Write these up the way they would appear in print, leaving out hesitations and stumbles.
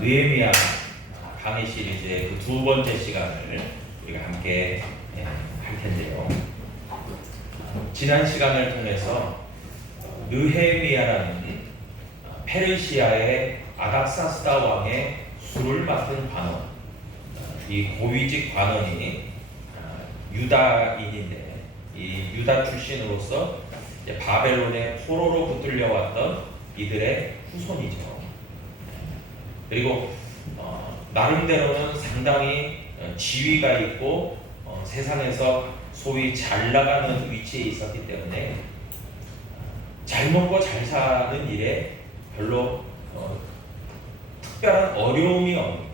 느헤미야 강의 시리즈의 그 두 번째 시간을 우리가 함께 할 텐데요. 지난 시간을 통해서 느헤미야라는 페르시아의 아닥사스다 왕의 술을 맡은 관원, 이 고위직 관원이 유다인인데 이 유다 출신으로서 바벨론의 포로로 붙들려왔던 이들의 후손이죠. 그리고 나름대로는 상당히 지위가 있고 세상에서 소위 잘 나가는 위치에 있었기 때문에 잘 먹고 잘 사는 일에 별로 특별한 어려움이 없는,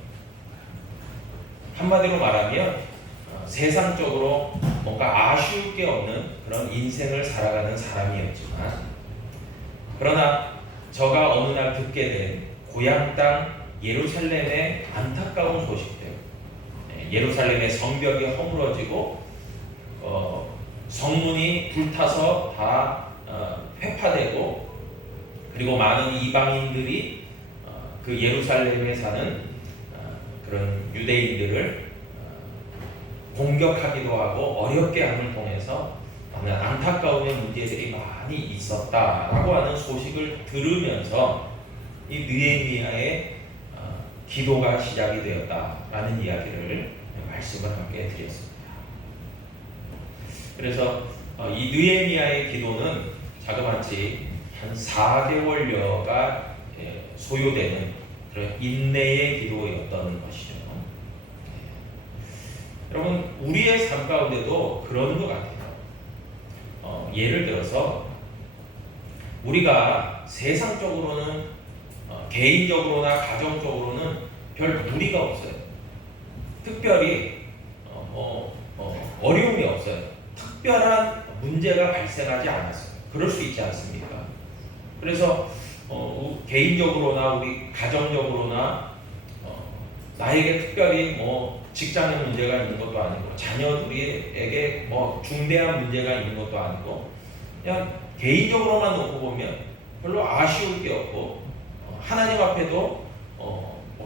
한마디로 말하면 세상적으로 뭔가 아쉬울 게 없는 그런 인생을 살아가는 사람이었지만, 그러나 저가 어느 날 듣게 된 고향 땅 예루살렘의 안타까운 소식들, 예루살렘의 성벽이 허물어지고 성문이 불타서 다 회파되고, 그리고 많은 이방인들이 그 예루살렘에 사는 그런 유대인들을 공격하기도 하고 어렵게 함을 통해서 안타까움의 문제들이 많이 있었다라고 하는 소식을 들으면서 이 느헤미야의 기도가 시작이 되었다라는 이야기를 말씀을 함께 드렸습니다. 그래서 이 느헤미야의 기도는 자그마치 한 4개월여가 소요되는 그런 인내의 기도였던 것이죠. 여러분, 우리의 삶 가운데도 그런 것 같아요. 예를 들어서 우리가 세상적으로는 개인적으로나 가정적으로는 별 무리가 없어요. 특별히 어려움이 없어요. 특별한 문제가 발생하지 않았어요. 그럴 수 있지 않습니까? 그래서 개인적으로나 우리 가정적으로나 나에게 특별히 직장에 문제가 있는 것도 아니고 자녀들에게 중대한 문제가 있는 것도 아니고, 그냥 개인적으로만 놓고 보면 별로 아쉬울 게 없고, 하나님 앞에도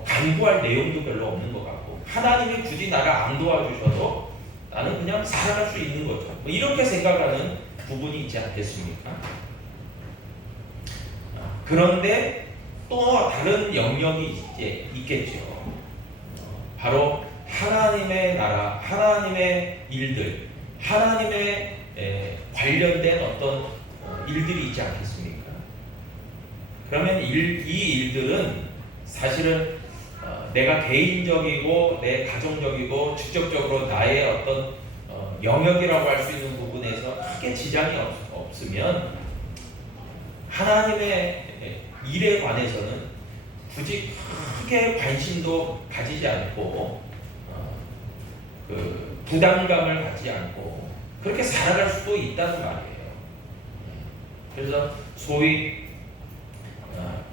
간구할 내용도 별로 없는 것 같고, 하나님이 굳이 나를 안 도와주셔도 나는 그냥 살아갈 수 있는 거죠. 이렇게 생각하는 부분이 있지 않겠습니까? 그런데 또 다른 영역이 있겠죠. 바로 하나님의 나라, 하나님의 일들, 하나님의 관련된 어떤 일들이 있지 않겠습니까? 그러면 이 일들은 사실은 내가 개인적이고 내 가정적이고 직접적으로 나의 어떤 영역이라고 할 수 있는 부분에서 크게 지장이 없으면 하나님의 일에 관해서는 굳이 크게 관심도 가지지 않고 그 부담감을 갖지 않고 그렇게 살아갈 수도 있다는 말이에요. 그래서 소위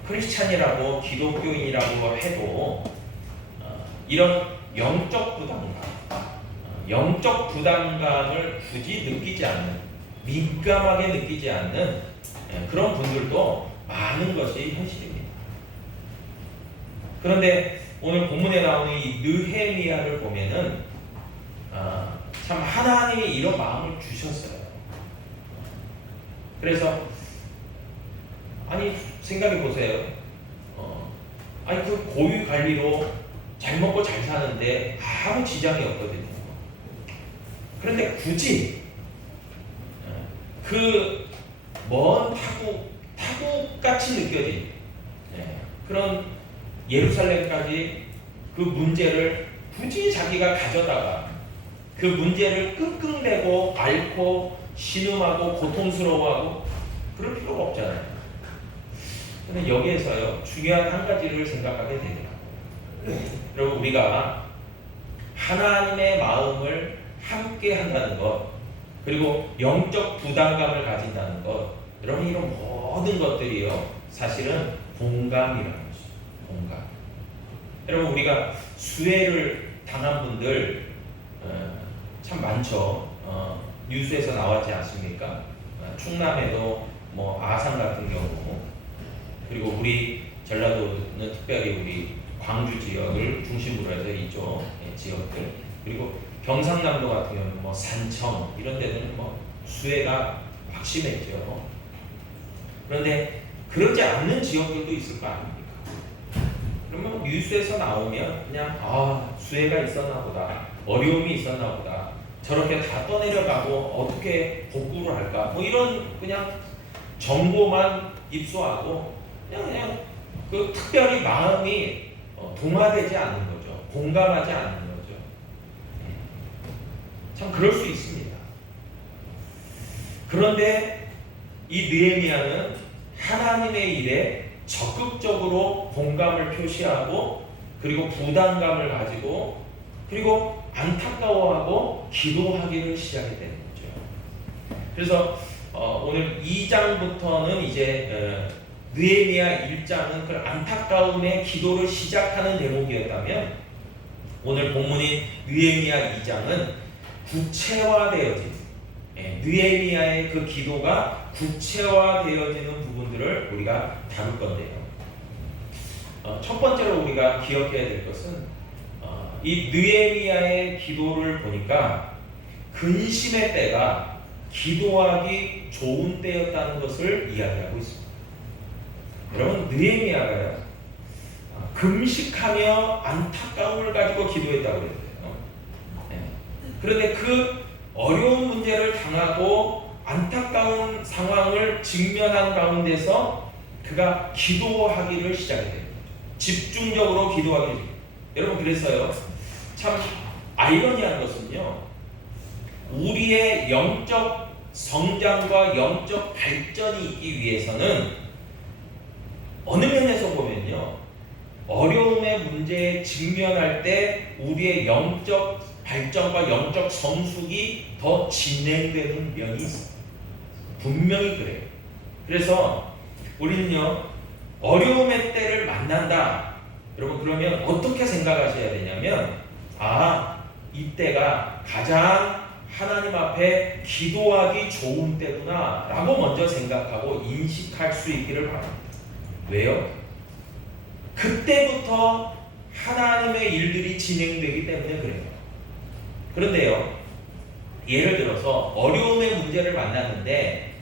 크리스찬이라고 기독교인이라고 해도 이런 영적 부담감을 굳이 느끼지 않는, 민감하게 느끼지 않는 그런 분들도 많은 것이 현실입니다. 그런데 오늘 본문에 나오는 이 느헤미야를 보면은 참 하나님이 이런 마음을 주셨어요. 그래서 생각해 보세요. 그 고유 관리로 잘 먹고 잘 사는데 아무 지장이 없거든요. 그런데 굳이 그 먼 타국같이 느껴진 그런 예루살렘까지 그 문제를 굳이 자기가 가져다가 그 문제를 끙끙대고 앓고 신음하고 고통스러워하고 그럴 필요가 없잖아요. 근데 여기에서요, 중요한 한 가지를 생각하게 되더라고요. 여러분, 우리가 하나님의 마음을 함께 한다는 것, 그리고 영적 부담감을 가진다는 것, 여러분, 이런 모든 것들이요, 사실은 공감이라는 것이죠. 공감. 여러분, 우리가 수혜를 당한 분들 참 많죠. 뉴스에서 나왔지 않습니까? 충남에도 아산 같은 경우, 그리고 우리 전라도는 특별히 우리 광주 지역을 중심으로 해서 이쪽 지역들, 그리고 경상남도 같은 경우는 뭐 산청 이런 데는 뭐 수해가 확심했죠. 그런데 그러지 않는 지역들도 있을 거 아닙니까? 그러면 뉴스에서 나오면 그냥 수해가 있었나 보다, 어려움이 있었나 보다, 저렇게 다 떠내려가고 어떻게 복구를 할까, 뭐 이런 그냥 정보만 입수하고 그냥 그 특별히 마음이 동화되지 않는 거죠. 공감하지 않는 거죠. 참 그럴 수 있습니다. 그런데 이 느헤미야는 하나님의 일에 적극적으로 공감을 표시하고, 그리고 부담감을 가지고, 그리고 안타까워하고 기도하기를 시작하게 되는 거죠. 그래서 오늘 2장부터는 이제 느헤미야 1장은 그 안타까움의 기도를 시작하는 대목이었다면, 오늘 본문인 느헤미야 2장은 구체화되어진 느헤미야의 그 기도가 구체화되어지는 부분들을 우리가 다룰 건데요. 첫 번째로 우리가 기억해야 될 것은 이 느헤미야의 기도를 보니까 근심의 때가 기도하기 좋은 때였다는 것을 이야기하고 있습니다. 여러분, 느헤미야가요, 금식하며 안타까움을 가지고 기도했다고 그랬어요. 그런데 그 어려운 문제를 당하고 안타까운 상황을 직면한 가운데서 그가 기도하기를 시작해요. 집중적으로 기도하기를. 여러분, 그래서요, 참 아이러니한 것은요, 우리의 영적 성장과 영적 발전이 있기 위해서는 어느 면에서 보면요, 어려움의 문제에 직면할 때 우리의 영적 발전과 영적 성숙이 더 진행되는 면이 있습니다. 분명히 그래요. 그래서 우리는요, 어려움의 때를 만난다. 여러분, 그러면 어떻게 생각하셔야 되냐면, 이때가 가장 하나님 앞에 기도하기 좋은 때구나 라고 먼저 생각하고 인식할 수 있기를 바랍니다. 왜요? 그때부터 하나님의 일들이 진행되기 때문에 그래요. 그런데요, 예를 들어서 어려움의 문제를 만났는데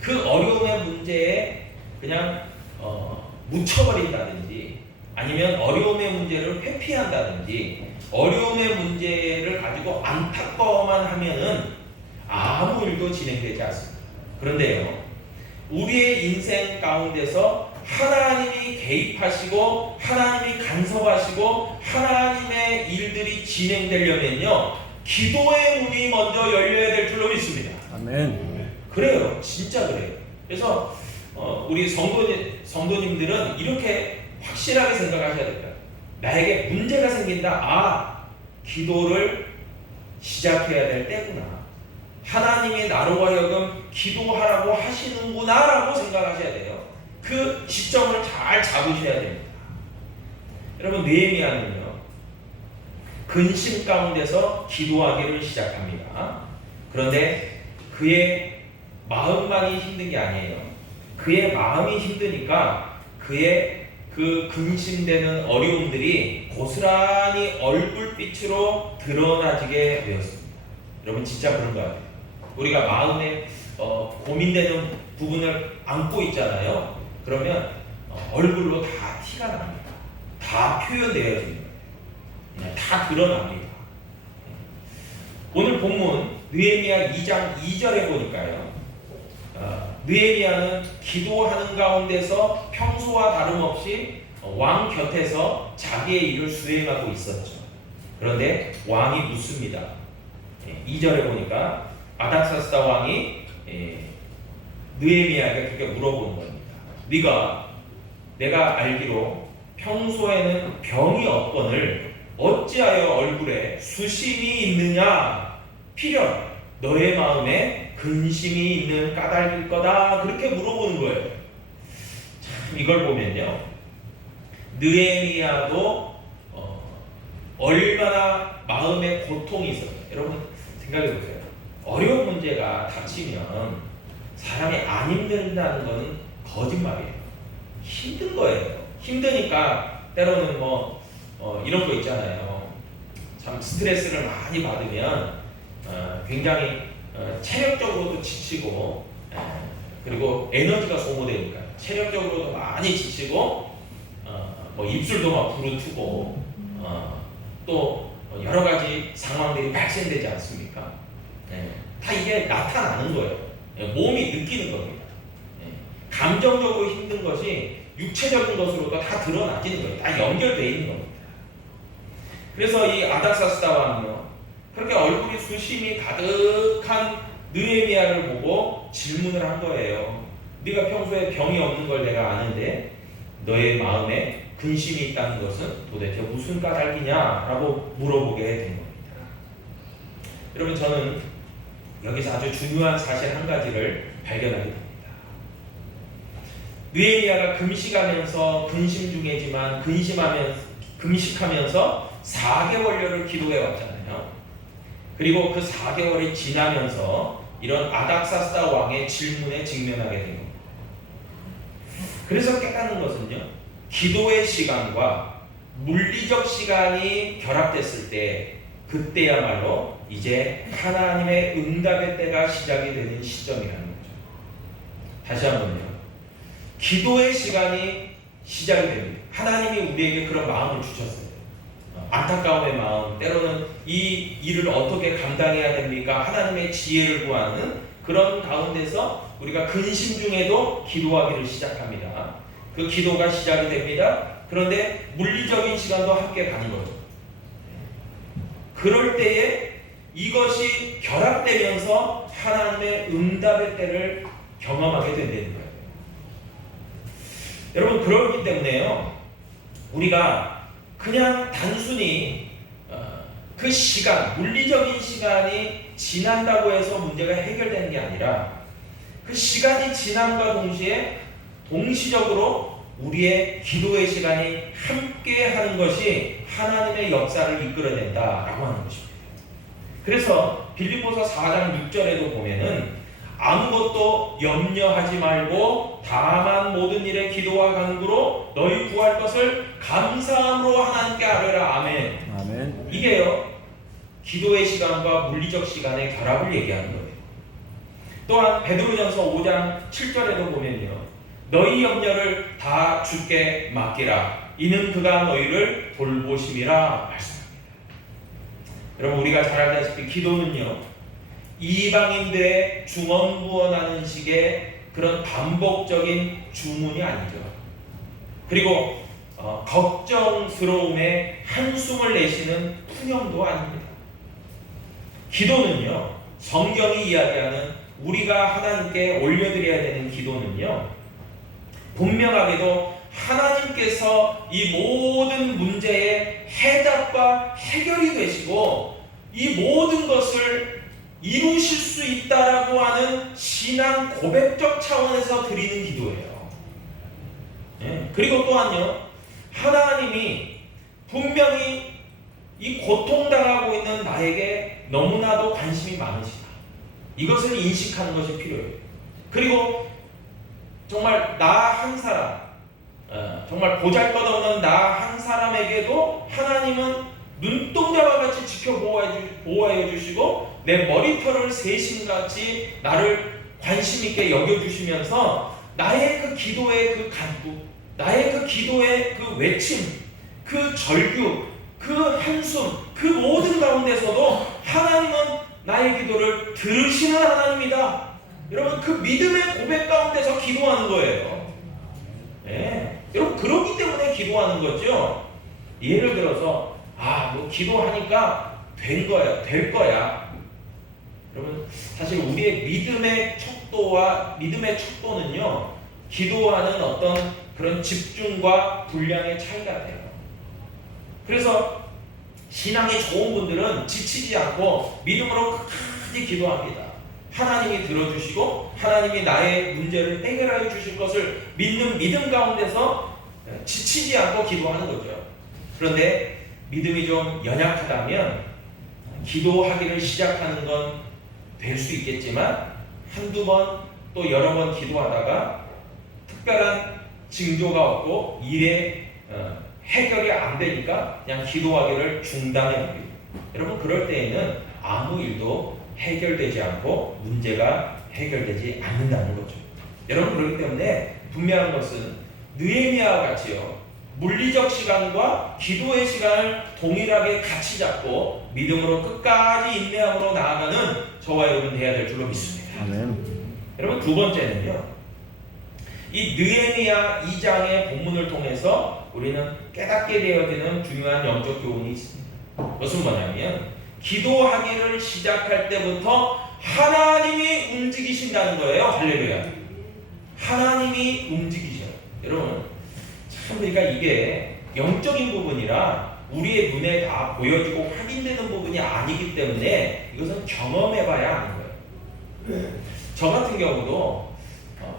그 어려움의 문제에 그냥 묻혀버린다든지, 아니면 어려움의 문제를 회피한다든지, 어려움의 문제를 가지고 안타까워만 하면은 아무 일도 진행되지 않습니다. 그런데요, 우리의 인생 가운데서 하나님이 개입하시고 하나님이 간섭하시고 하나님의 일들이 진행되려면요, 기도의 문이 먼저 열려야 될 줄로 믿습니다. 아멘. 그래요. 진짜 그래요. 그래서 우리 성도님들은 이렇게 확실하게 생각하셔야 됩니다. 나에게 문제가 생긴다. 기도를 시작해야 될 때구나. 하나님이 나로 하여금 기도하라고 하시는구나 라고 생각하셔야 돼요. 그 시점을 잘 잡으셔야 됩니다. 여러분, 느헤미야는요, 근심 가운데서 기도하기를 시작합니다. 그런데 그의 마음만이 힘든 게 아니에요. 그의 마음이 힘드니까 그의 그 근심되는 어려움들이 고스란히 얼굴빛으로 드러나지게 되었습니다. 여러분, 진짜 그런 거 같아요. 우리가 마음에 고민되는 부분을 안고 있잖아요. 그러면 얼굴로 다 티가 납니다. 다 표현되어집니다. 다 드러납니다. 오늘 본문 느헤미야 2장 2절에 보니까요, 느헤미야는 기도하는 가운데서 평소와 다름없이 왕 곁에서 자기의 일을 수행하고 있었죠. 그런데 왕이 묻습니다. 2절에 보니까 아닥사스다 왕이 느헤미야에게 그렇게 물어보는 겁니다. 내가 알기로 평소에는 병이 없거늘 어찌하여 얼굴에 수심이 있느냐? 필연 너의 마음에 근심이 있는 까닭일 거다. 그렇게 물어보는 거예요. 참, 이걸 보면요, 느헤미야도 얼마나 마음에 고통이 있었어요. 여러분, 생각해 보세요. 어려운 문제가 닥치면 사람이 안 힘든다는 것은 거짓말이에요. 힘든 거예요. 힘드니까 때로는 이런 거 있잖아요. 참 스트레스를 많이 받으면 굉장히 체력적으로도 지치고 그리고 에너지가 소모되니까 체력적으로도 많이 지치고 입술도 막 부르트고 또 여러 가지 상황들이 발생되지 않습니까? 다 이게 나타나는 거예요. 몸이 느끼는 겁니다. 감정적으로 힘든 것이 육체적인 것으로도 다 드러나지는 거예요. 다 연결되어 있는 겁니다. 그래서 이 아닥사스다 왕이요, 그렇게 얼굴이 수심이 가득한 느헤미야를 보고 질문을 한 거예요. 네가 평소에 병이 없는 걸 내가 아는데 너의 마음에 근심이 있다는 것은 도대체 무슨 까닭이냐라고 물어보게 된 겁니다. 여러분, 저는 여기서 아주 중요한 사실 한 가지를 발견하게 됩니다. 느헤미야가 금식하면서 근심 중이지만 금식하면서 4개월여를 기도해 왔잖아요. 그리고 그 4개월이 지나면서 이런 아닥사스다 왕의 질문에 직면하게 된 겁니다. 그래서 깨닫는 것은요, 기도의 시간과 물리적 시간이 결합됐을 때 그때야말로 이제 하나님의 응답의 때가 시작이 되는 시점이라는 거죠. 다시 한번요, 기도의 시간이 시작이 됩니다. 하나님이 우리에게 그런 마음을 주셨어요. 안타까움의 마음, 때로는 이 일을 어떻게 감당해야 됩니까? 하나님의 지혜를 구하는 그런 가운데서 우리가 근심 중에도 기도하기를 시작합니다. 그 기도가 시작이 됩니다. 그런데 물리적인 시간도 함께 가는 거죠. 그럴 때에 이것이 결합되면서 하나님의 응답의 때를 경험하게 된다는 거예요. 여러분, 그렇기 때문에요, 우리가 그냥 단순히 그 시간, 물리적인 시간이 지난다고 해서 문제가 해결되는 게 아니라 그 시간이 지남과 동시에 동시적으로 우리의 기도의 시간이 함께 하는 것이 하나님의 역사를 이끌어낸다라고 하는 것입니다. 그래서 빌립보서 4장 6절에도 보면은 아무것도 염려하지 말고 다만 모든 일에 기도와 간구로 너희 구할 것을 감사함으로 하나님께 아뢰라. 아멘. 아멘. 이게요, 기도의 시간과 물리적 시간의 결합을 얘기하는 거예요. 또한 베드로전서 5장 7절에도 보면요, 너희 염려를 다 주께 맡기라. 이는 그가 너희를 돌보심이라 말씀합니다. 여러분, 우리가 잘 알다시피 기도는요, 이방인들의 중언부언하는 식의 그런 반복적인 주문이 아니죠. 그리고 걱정스러움에 한숨을 내쉬는 푸념도 아닙니다. 기도는요, 성경이 이야기하는 우리가 하나님께 올려드려야 되는 기도는요, 분명하게도 하나님께서 이 모든 문제의 해답과 해결이 되시고 이 모든 것을 이루실 수 있다라고 하는 신앙 고백적 차원에서 드리는 기도예요. 그리고 또한요, 하나님이 분명히 이 고통당하고 있는 나에게 너무나도 관심이 많으시다, 이것을 인식하는 것이 필요해요. 그리고 정말 나 한 사람, 정말 보잘것없는 나 한 사람에게도 하나님은 눈동자와 같이 보호해 주시고 내 머리털을 세심같이 나를 관심 있게 여겨주시면서 나의 그 기도의 그 간구, 나의 그 기도의 그 외침, 그 절규, 그 한숨, 그 모든 가운데서도 하나님은 나의 기도를 들으시는 하나님이다. 여러분, 그 믿음의 고백 가운데서 기도하는 거예요. 여러분, 그렇기 때문에 기도하는 거죠. 예를 들어서 뭐 기도하니까 될 거야. 여러분, 사실 우리의 믿음의 척도는요, 기도하는 어떤 그런 집중과 분량의 차이가 돼요. 그래서 신앙이 좋은 분들은 지치지 않고 믿음으로 끝까지 기도합니다. 하나님이 들어주시고 하나님이 나의 문제를 해결하여 주실 것을 믿는 믿음 가운데서 지치지 않고 기도하는 거죠. 그런데 믿음이 좀 연약하다면 기도하기를 시작하는 건 될 수 있겠지만 한두 번 또 여러 번 기도하다가 특별한 징조가 없고 일에 해결이 안 되니까 그냥 기도하기를 중단해버립니다. 여러분 그럴 때에는 아무 일도 해결되지 않고 문제가 해결되지 않는다는 거죠. 여러분 그렇기 때문에 분명한 것은 느헤미야와 같이요 물리적 시간과 기도의 시간을 동일하게 같이 잡고 믿음으로 끝까지 인내함으로 나아가는 저와 여러분 돼야 될 줄로 믿습니다. 아멘. 여러분 두 번째는요 이 느헤미야 2장의 본문을 통해서 우리는 깨닫게 되어지는 중요한 영적 교훈이 있습니다. 그것은 뭐냐면 기도하기를 시작할 때부터 하나님이 움직이신다는 거예요. 할렐루야. 하나님이 움직이셔요. 여러분 참 우리가 이게 영적인 부분이라 우리의 눈에 다 보여지고 확인되는 부분이 아니기 때문에 이것은 경험해봐야 하는 거예요. 저 같은 경우도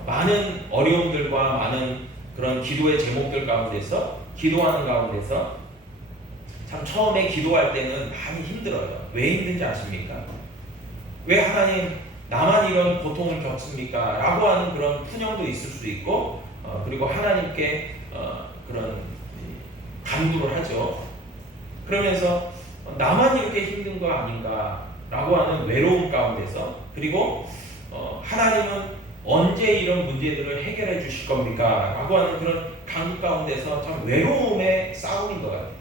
많은 어려움들과 많은 그런 기도의 제목들 가운데서 기도하는 가운데서 참 처음에 기도할 때는 많이 힘들어요. 왜 힘든지 아십니까? 왜 하나님 나만 이런 고통을 겪습니까? 라고 하는 그런 푸념도 있을 수도 있고 그리고 하나님께 그런 간구를 하죠. 그러면서 나만 이렇게 힘든 거 아닌가 라고 하는 외로움 가운데서 그리고 하나님은 언제 이런 문제들을 해결해 주실 겁니까? 라고 하는 그런 간구 가운데서 참 외로움의 싸움인 것 같아요.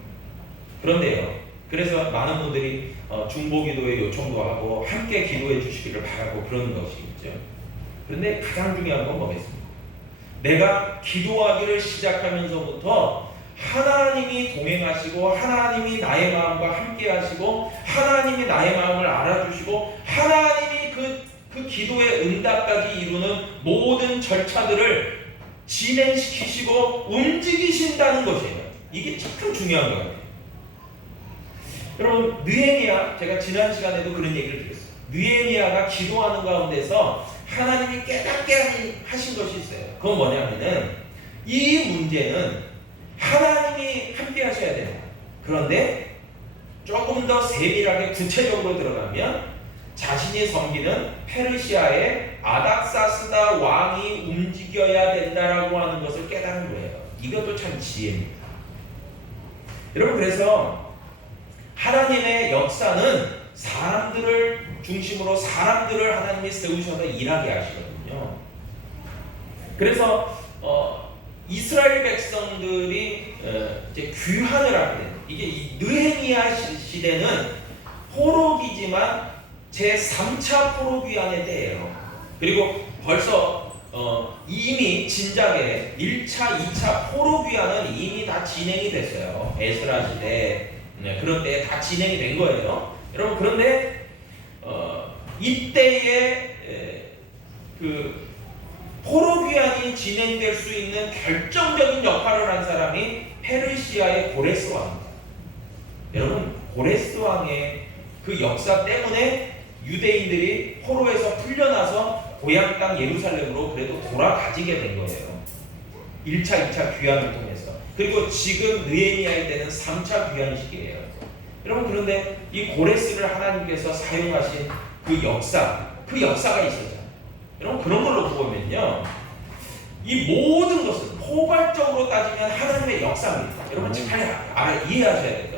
그런데요. 그래서 많은 분들이 중보기도의 요청도 하고 함께 기도해 주시기를 바라고 그러는 것이겠죠. 그런데 가장 중요한 건 뭐겠습니까? 내가 기도하기를 시작하면서부터 하나님이 동행하시고 하나님이 나의 마음과 함께 하시고 하나님이 나의 마음을 알아주시고 하나님이 그 기도의 응답까지 이루는 모든 절차들을 진행시키시고 움직이신다는 것이에요. 이게 참 중요한 것 같아요. 여러분 느헤미야 제가 지난 시간에도 그런 얘기를 드렸어요. 느헤미야가 기도하는 가운데서 하나님이 깨닫게 하신 것이 있어요. 그건 뭐냐면은 이 문제는 하나님이 함께 하셔야 돼요. 그런데 조금 더 세밀하게 구체적으로 들어가면 자신이 섬기는 페르시아의 아닥사스다 왕이 움직여야 된다라고 하는 것을 깨닫는 거예요. 이것도 참 지혜입니다. 여러분 그래서 하나님의 역사는 사람들을 중심으로 사람들을 하나님이 세우셔서 일하게 하시거든요. 그래서 이스라엘 백성들이 이제 귀환을 하게 돼요. 이게 이 느헤미야 시대는 포로기지만 제 3차 포로 귀환의 때예요. 그리고 벌써 이미 진작에 1차, 2차 포로 귀환은 이미 다 진행이 됐어요. 에스라 시대 그런 때에 다 진행이 된 거예요. 여러분 그런데 이때에 그 포로 귀환이 진행될 수 있는 결정적인 역할을 한 사람이 페르시아의 고레스 왕입니다. 여러분 고레스 왕의 그 역사 때문에 유대인들이 포로에서 풀려나서 고향 땅 예루살렘으로 그래도 돌아가지게 된 거예요. 1차, 2차 귀환을 통해서. 그리고 지금 느헤미야의 때는 3차 귀환 시기예요. 여러분 그런데 이 고레스를 하나님께서 사용하신 그 역사가 있었잖아요. 여러분 그런 걸로 보면요, 이 모든 것은 포괄적으로 따지면 하나님의 역사입니다. 여러분 잘 이해하셔야 돼요.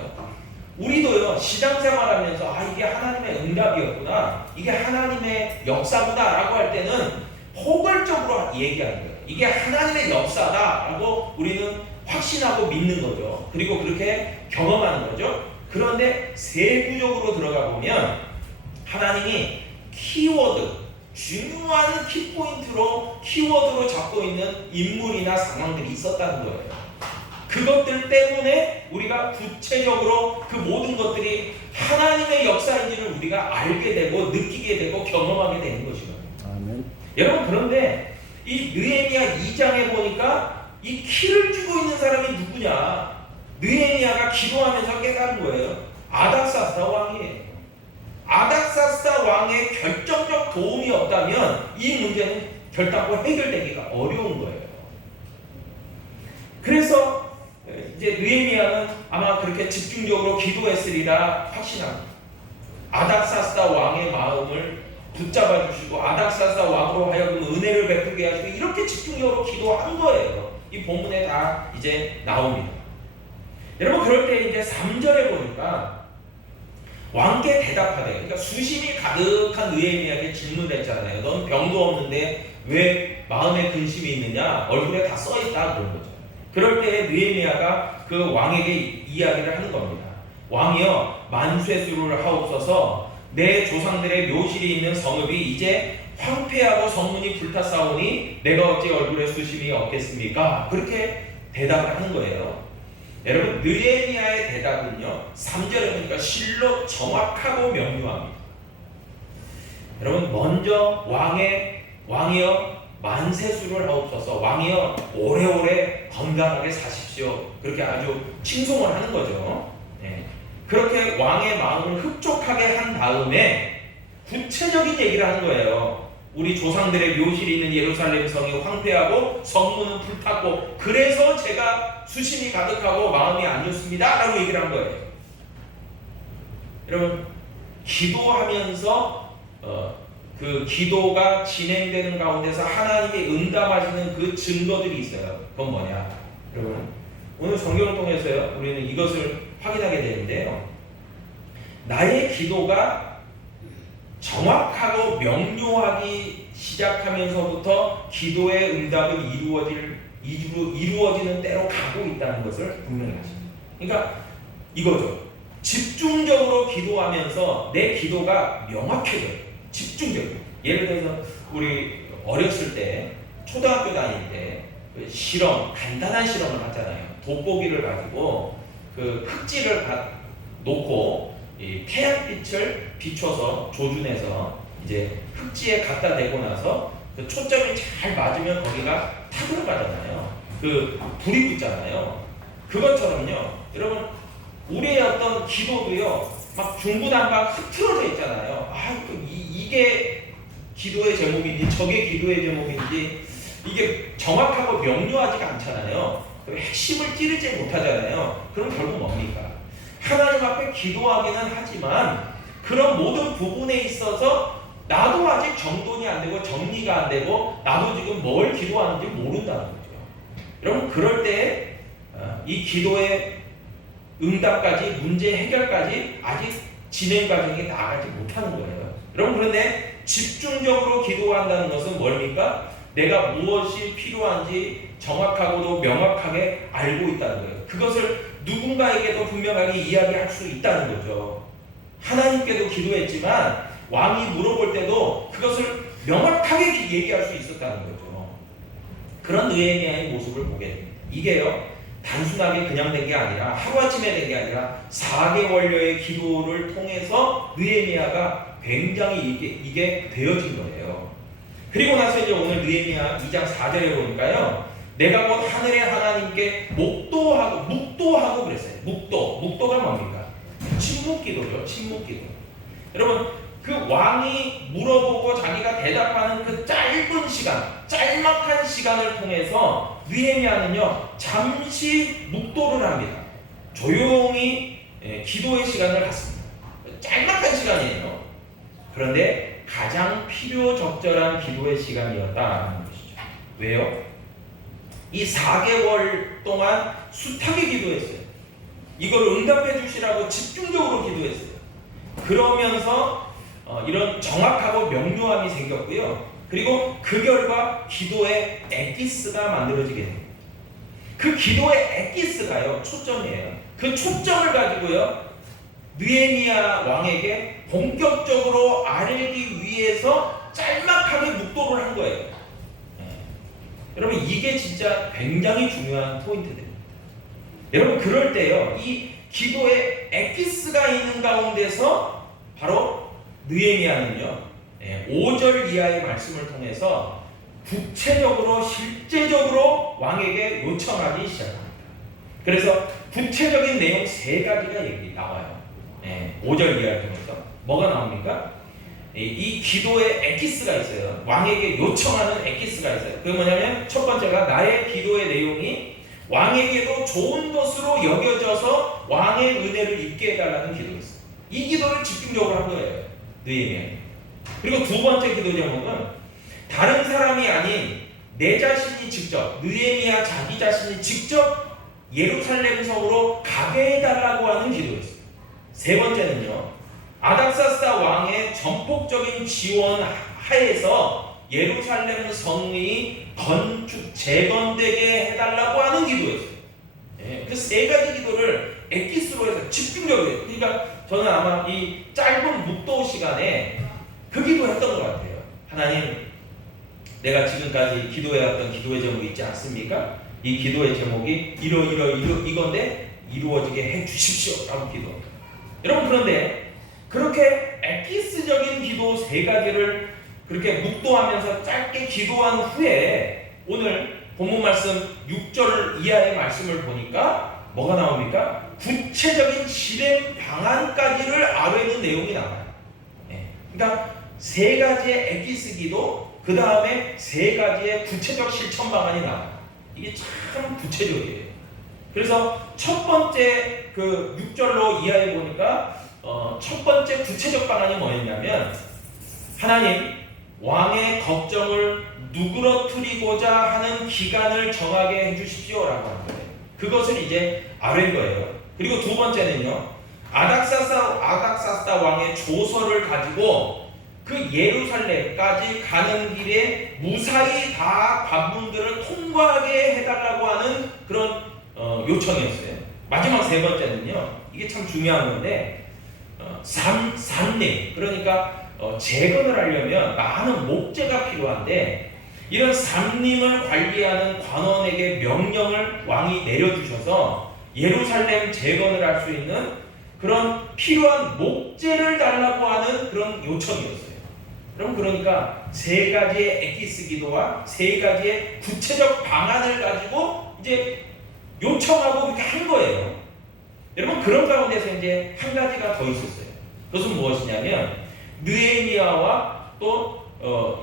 우리도요 신앙생활하면서 이게 하나님의 응답이었구나, 이게 하나님의 역사구나라고 할 때는 포괄적으로 얘기하는 거예요. 이게 하나님의 역사다라고 우리는 확신하고 믿는 거죠. 그리고 그렇게 경험하는 거죠. 그런데 세부적으로 들어가 보면 하나님이 키워드, 중요한 키워드로 잡고 있는 인물이나 상황들이 있었다는 거예요. 그것들 때문에 우리가 구체적으로 그 모든 것들이 하나님의 역사인지를 우리가 알게 되고 느끼게 되고 경험하게 되는 것이거든요. 아멘. 여러분 그런데 이 느헤미야 2장에 보니까 이 키를 쥐고 있는 사람이 누구냐? 느헤미야가 기도하면서 깨달은 거예요. 아닥사스다 왕이에요. 아닥사스다 왕의 결정적 도움이 없다면 이 문제는 결단코 해결되기가 어려운 거예요. 그래서 이제 느헤미야는 아마 그렇게 집중적으로 기도했으리라 확신합니다. 아닥사스다 왕의 마음을 붙잡아 주시고 아닥사스다 왕으로 하여금 은혜를 베풀게 하시고 이렇게 집중적으로 기도한 거예요. 이 본문에 다 이제 나옵니다. 여러분 그럴 때 이제 3절에 보니까 왕께 대답하래. 그러니까 수심이 가득한 느헤미야에게 질문했잖아요. 넌 병도 없는데 왜 마음에 근심이 있느냐? 얼굴에 다 써있다 그런 거죠. 그럴 때 느헤미야가 그 왕에게 이야기를 하는 겁니다. 왕이여 만쇄수를 하옵소서. 내 조상들의 묘실이 있는 성읍이 이제 황폐하고 성문이 불탔사오니 내가 어찌 얼굴에 수심이 없겠습니까? 그렇게 대답을 하는 거예요. 여러분 느헤미야의 대답은요 3절에 보니까 실로 정확하고 명료합니다. 여러분 먼저 왕이여 만세수를 하옵소서. 왕이여 오래오래 건강하게 사십시오. 그렇게 아주 칭송을 하는 거죠. 네. 그렇게 왕의 마음을 흡족하게 한 다음에 구체적인 얘기를 하는 거예요. 우리 조상들의 묘실이 있는 예루살렘 성이 황폐하고 성문은 불탔고 그래서 제가 수심이 가득하고 마음이 안 좋습니다 라고 얘기를 한 거예요. 여러분 기도하면서 그 기도가 진행되는 가운데서 하나님이 응답하시는 그 증거들이 있어요. 그건 뭐냐? 여러분 오늘 성경을 통해서요 우리는 이것을 확인하게 되는데요. 나의 기도가 정확하고 명료하기 시작하면서부터 기도의 응답은 이루어지는 때로 가고 있다는 것을 분명히 하십니다. 그러니까 이거죠. 집중적으로 기도하면서 내 기도가 명확해져요. 집중적으로. 예를 들어서 우리 어렸을 때 초등학교 다닐 때 실험, 간단한 실험을 하잖아요. 돋보기를 가지고 그 흙질을 놓고 이 태양빛을 비춰서 조준해서 이제 흙지에 갖다 대고 나서 그 초점이 잘 맞으면 거기가 타들어가잖아요. 그 불이 붙잖아요. 그것처럼요. 여러분 우리의 어떤 기도도요. 막 중구난방 흐트러져 있잖아요. 이게 기도의 제목인지 저게 기도의 제목인지 이게 정확하고 명료하지가 않잖아요. 핵심을 찌르지 못하잖아요. 그럼 결국 뭡니까? 하나님 앞에 기도하기는 하지만 그런 모든 부분에 있어서 나도 아직 정돈이 안 되고 정리가 안 되고 나도 지금 뭘 기도하는지 모른다는 거죠. 여러분 그럴 때 이 기도의 응답까지 문제 해결까지 아직 진행 과정에 나아가지 못하는 거예요. 여러분 그런데 집중적으로 기도한다는 것은 뭡니까? 내가 무엇이 필요한지 정확하고도 명확하게 알고 있다는 거예요. 그것을 누군가에게도 분명하게 이야기할 수 있다는 거죠. 하나님께도 기도했지만 왕이 물어볼 때도 그것을 명확하게 얘기할 수 있었다는 거죠. 그런 느헤미야의 모습을 보게 됩니다. 이게요 단순하게 그냥 된 게 아니라 하루아침에 된 게 아니라 4개월여의 기도를 통해서 느헤미야가 굉장히 이게 되어진 거예요. 그리고 나서 이제 오늘 느헤미야 2장 4절에 보니까요 내가 곧 하늘의 하나님께 묵도하고 그랬어요. 묵도가 뭡니까? 침묵기도죠. 침묵기도. 여러분 그 왕이 물어보고 자기가 대답하는 그 짧은 시간, 짤막한 시간을 통해서 느헤미야는요 잠시 묵도를 합니다. 조용히 기도의 시간을 갖습니다. 짤막한 시간이에요. 그런데 가장 필요적절한 기도의 시간이었다는 것이죠. 왜요? 이 4개월 동안 숱하게 기도했어요. 이걸 응답해 주시라고 집중적으로 기도했어요. 그러면서 이런 정확하고 명료함이 생겼고요. 그리고 그 결과 기도의 엑기스가 만들어지게 됩니다. 그 기도의 엑기스가요 초점이에요. 그 초점을 가지고요 느헤미야 왕에게 본격적으로 알기 위해서 짤막하게 묵도를 한 거예요. 여러분 이게 진짜 굉장히 중요한 포인트입니다. 여러분 그럴 때요 이 기도의 엑기스가 있는 가운데서 바로 느헤미야는요 5절 이하의 말씀을 통해서 구체적으로 실제적으로 왕에게 요청하기 시작합니다. 그래서 구체적인 내용 3가지가 여기 나와요. 5절 이하를 통해서 뭐가 나옵니까? 이 기도의 엑기스가 있어요. 왕에게 요청하는 엑기스가 있어요. 그게 뭐냐면 첫 번째가 나의 기도의 내용이 왕에게도 좋은 것으로 여겨져서 왕의 은혜를 입게 해달라는 기도였어요. 이 기도를 집중적으로 한 거예요. 느헤미야. 그리고 두 번째 기도 제목은 다른 사람이 아닌 내 자신이 직접 느헤미야 자기 자신이 직접 예루살렘 성으로 가게 해달라고 하는 기도였어요. 세 번째는요, 아닥사스다 왕의 전폭적인 지원 하에서 예루살렘 성이 재건되게 해달라고 하는 기도였어요. 그 세 가지 기도를 엑기스로 해서 집중적으로 해요. 그러니까 저는 아마 이 짧은 묵도 시간에 그 기도 했던 것 같아요. 하나님, 내가 지금까지 기도해왔던 기도의 제목이 있지 않습니까? 이 기도의 제목이 이건데 이루어지게 해 주십시오 라고 기도. 여러분, 그런데 그렇게 엑기스적인 기도 세 가지를 그렇게 묵도하면서 짧게 기도한 후에 오늘 본문 말씀 6절 이하의 말씀을 보니까 뭐가 나옵니까? 구체적인 실행 방안까지를 아뢰는 내용이 나와요. 그러니까 세 가지의 엑기스 기도, 그 다음에 세 가지의 구체적 실천 방안이 나와요. 이게 참 구체적이에요. 그래서 첫 번째 그 6절로 이하해 보니까 첫 번째 구체적 방안이 뭐였냐면, 하나님, 왕의 걱정을 누그러뜨리고자 하는 기간을 정하게 해주십시오 라고 하는 거예요. 그것을 이제 아뢰는 거예요. 그리고 두 번째는요, 아닥사스다 왕의 조서를 가지고 그 예루살렘까지 가는 길에 무사히 다 관문들을 통과하게 해달라고 하는 그런 요청이었어요. 마지막 세 번째는요, 이게 참 중요한 건데, 삼림, 그러니까 재건을 하려면 많은 목재가 필요한데, 이런 삼림을 관리하는 관원에게 명령을 왕이 내려주셔서 예루살렘 재건을 할 수 있는 그런 필요한 목재를 달라고 하는 그런 요청이었어요. 그러니까 세 가지의 엑기스 기도와 세 가지의 구체적 방안을 가지고 이제 요청하고 그렇게 한 거예요. 여러분, 그런 가운데서 이제 한 가지가 더 있었어요. 그것은 무엇이냐면, 느헤미야와 또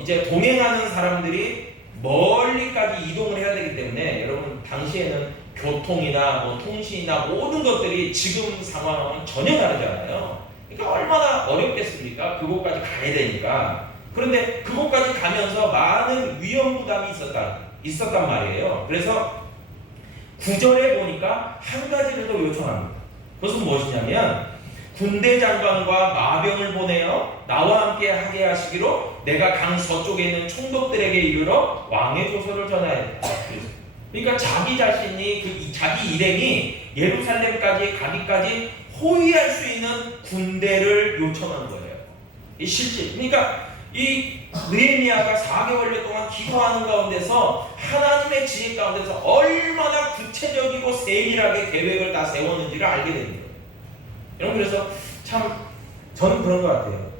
이제 동행하는 사람들이 멀리까지 이동을 해야 되기 때문에, 여러분, 당시에는 교통이나 통신이나 모든 것들이 지금 상황은 전혀 다르잖아요. 그러니까 얼마나 어렵겠습니까? 그곳까지 가야 되니까. 그런데 그곳까지 가면서 많은 위험 부담이 있었단 말이에요. 그래서 9절에 보니까 한 가지를 더 요청합니다. 그것은 무엇이냐면, 군대 장관과 마병을 보내어 나와 함께 하게 하시기로 내가 강 서쪽에 있는 총독들에게 이르러 왕의 조서를 전하였다. 그러니까 자기 자신이 자기 일행이 예루살렘까지 가기까지 호위할 수 있는 군대를 요청한 거예요. 이 실제, 그러니까 이 느헤미야가 4개월 동안 기도하는 가운데서 하나님의 지혜 가운데서 얼마나 구체적이고 세밀하게 계획을 다 세웠는지를 알게 됩니다. 여러분, 그래서 참 저는 그런 것 같아요.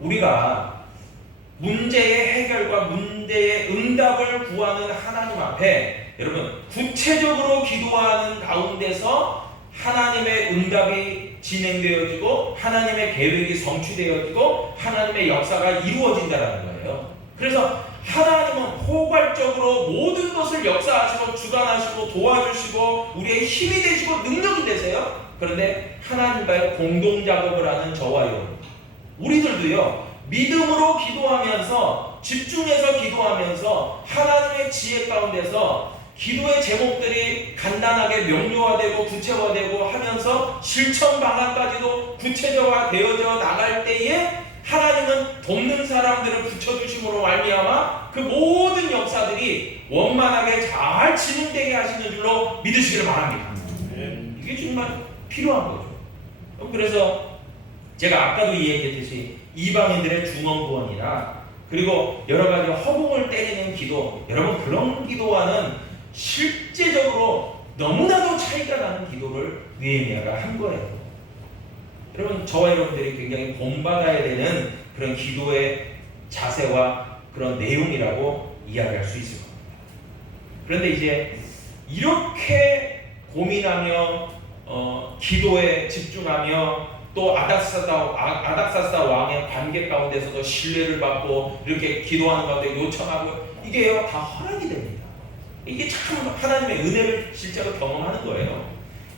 우리가 문제의 해결과 문제의 응답을 구하는 하나님 앞에, 여러분, 구체적으로 기도하는 가운데서 하나님의 응답이 진행되어지고 하나님의 계획이 성취되어지고 하나님의 역사가 이루어진다는 거예요. 그래서 하나님은 포괄적으로 모든 것을 역사하시고 주관하시고 도와주시고 우리의 힘이 되시고 능력이 되세요. 그런데 하나님과의 공동작업을 하는 저와 여러분, 우리들도요, 믿음으로 기도하면서 집중해서 기도하면서 하나님의 지혜 가운데서 기도의 제목들이 간단하게 명료화되고 구체화되고 하면서 실천 방안까지도 구체적화되어져 나갈 때에 하나님은 돕는 사람들을 붙여주심으로 말미암아 그 모든 역사들이 원만하게 잘 진행되게 하시는 줄로 믿으시기를 바랍니다. 이게 정말 필요한 거죠. 그래서 제가 아까도 이야기했듯이 이방인들의 중언부언이나 그리고 여러 가지 허공을 때리는 기도, 여러분, 그런 기도와는 실제적으로 너무나도 차이가 나는 기도를 느헤미야가 한 거예요. 여러분, 저와 여러분들이 굉장히 본받아야 되는 그런 기도의 자세와 그런 내용이라고 이야기할 수 있을 겁니다. 그런데 이제 이렇게 고민하며 기도에 집중하며 또 아닥사스다 왕의 관계 가운데서도 신뢰를 받고 이렇게 기도하는 가운데 요청하고, 이게요 다 허락이 됩니다. 이게 참 하나님의 은혜를 실제로 경험하는 거예요.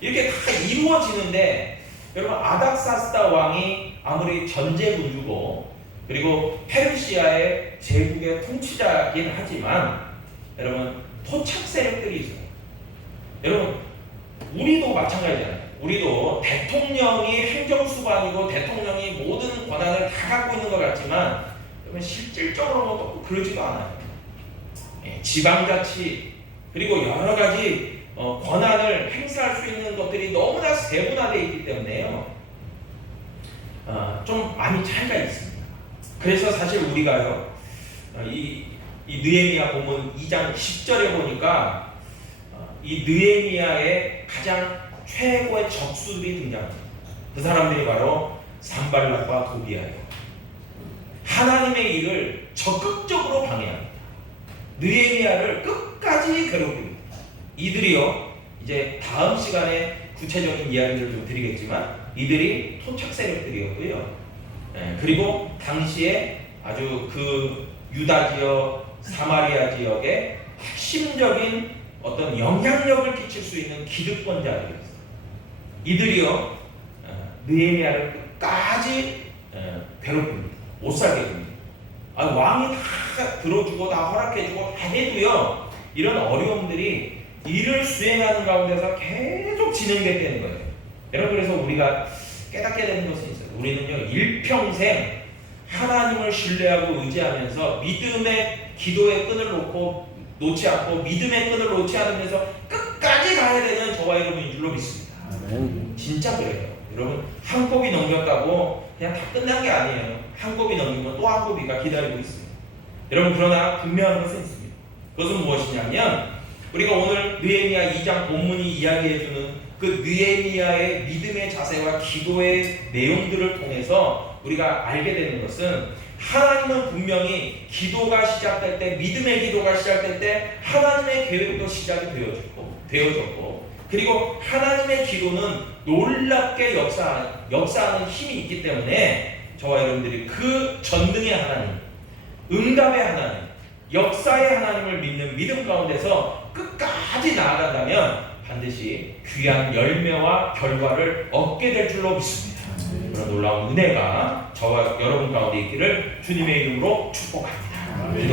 이렇게 다 이루어지는데, 여러분, 아닥사스다 왕이 아무리 전제군주고 그리고 페르시아의 제국의 통치자이긴 하지만, 여러분, 토착 세력들이 있어요. 여러분, 우리도 마찬가지잖아요. 우리도 대통령이 행정수반이고 대통령이 모든 권한을 다 갖고 있는 것 같지만 그러면 실질적으로는 또 그러지도 않아요. 지방자치 그리고 여러 가지 권한을 행사할 수 있는 것들이 너무나 세분화되어 있기 때문에요. 좀 많이 차이가 있습니다. 그래서 사실 우리가요, 이 느헤미야 본문 2장 10절에 보니까 이 느헤미야의 가장 최고의 적수들이 등장합니다. 그 사람들이 바로 산발락과 도비아예요. 하나님의 일을 적극적으로 방해합니다. 느헤미야를 끝까지 괴롭힙니다. 이들이요, 이제 다음 시간에 구체적인 이야기를 좀 드리겠지만 이들이 토착 세력들이었고요. 그리고 당시에 아주 그 유다 지역, 사마리아 지역의 핵심적인 어떤 영향력을 끼칠 수 있는 기득권자들이었어요. 이들이요, 느헤미야를 끝까지 괴롭힙니다. 못 살게 합니다. 왕이 다 들어주고 다 허락해주고 다 해도요, 이런 어려움들이 일을 수행하는 가운데서 계속 진행되는 거예요. 여러분, 그래서 우리가 깨닫게 되는 것은 있어요. 우리는요, 일평생 하나님을 신뢰하고 의지하면서 믿음의 기도의 끈을 놓지 않고 믿음의 끈을 놓지 않으면서 끝까지 가야 되는 저와 여러분인 줄로 믿습니다. 진짜 그래요. 여러분, 한 곱이 넘겼다고 그냥 다 끝난 게 아니에요. 한 곱이 넘기면 또 한 곱이가 기다리고 있습니다. 여러분, 그러나 분명한 것은 있습니다. 그것은 무엇이냐면 우리가 오늘 느헤미야 2장 본문이 이야기해주는 그 느헤미야의 믿음의 자세와 기도의 내용들을 통해서 우리가 알게 되는 것은 하나님은 분명히 기도가 시작될 때, 믿음의 기도가 시작될 때 하나님의 계획도 시작이 되어졌고 그리고 하나님의 기도는 놀랍게 역사하는 힘이 있기 때문에 저와 여러분들이 그 전능의 하나님, 응답의 하나님, 역사의 하나님을 믿는 믿음 가운데서 끝까지 나아간다면 반드시 귀한 열매와 결과를 얻게 될 줄로 믿습니다. 그런 놀라운 은혜가 저와 여러분 가운데 있기를 주님의 이름으로 축복합니다.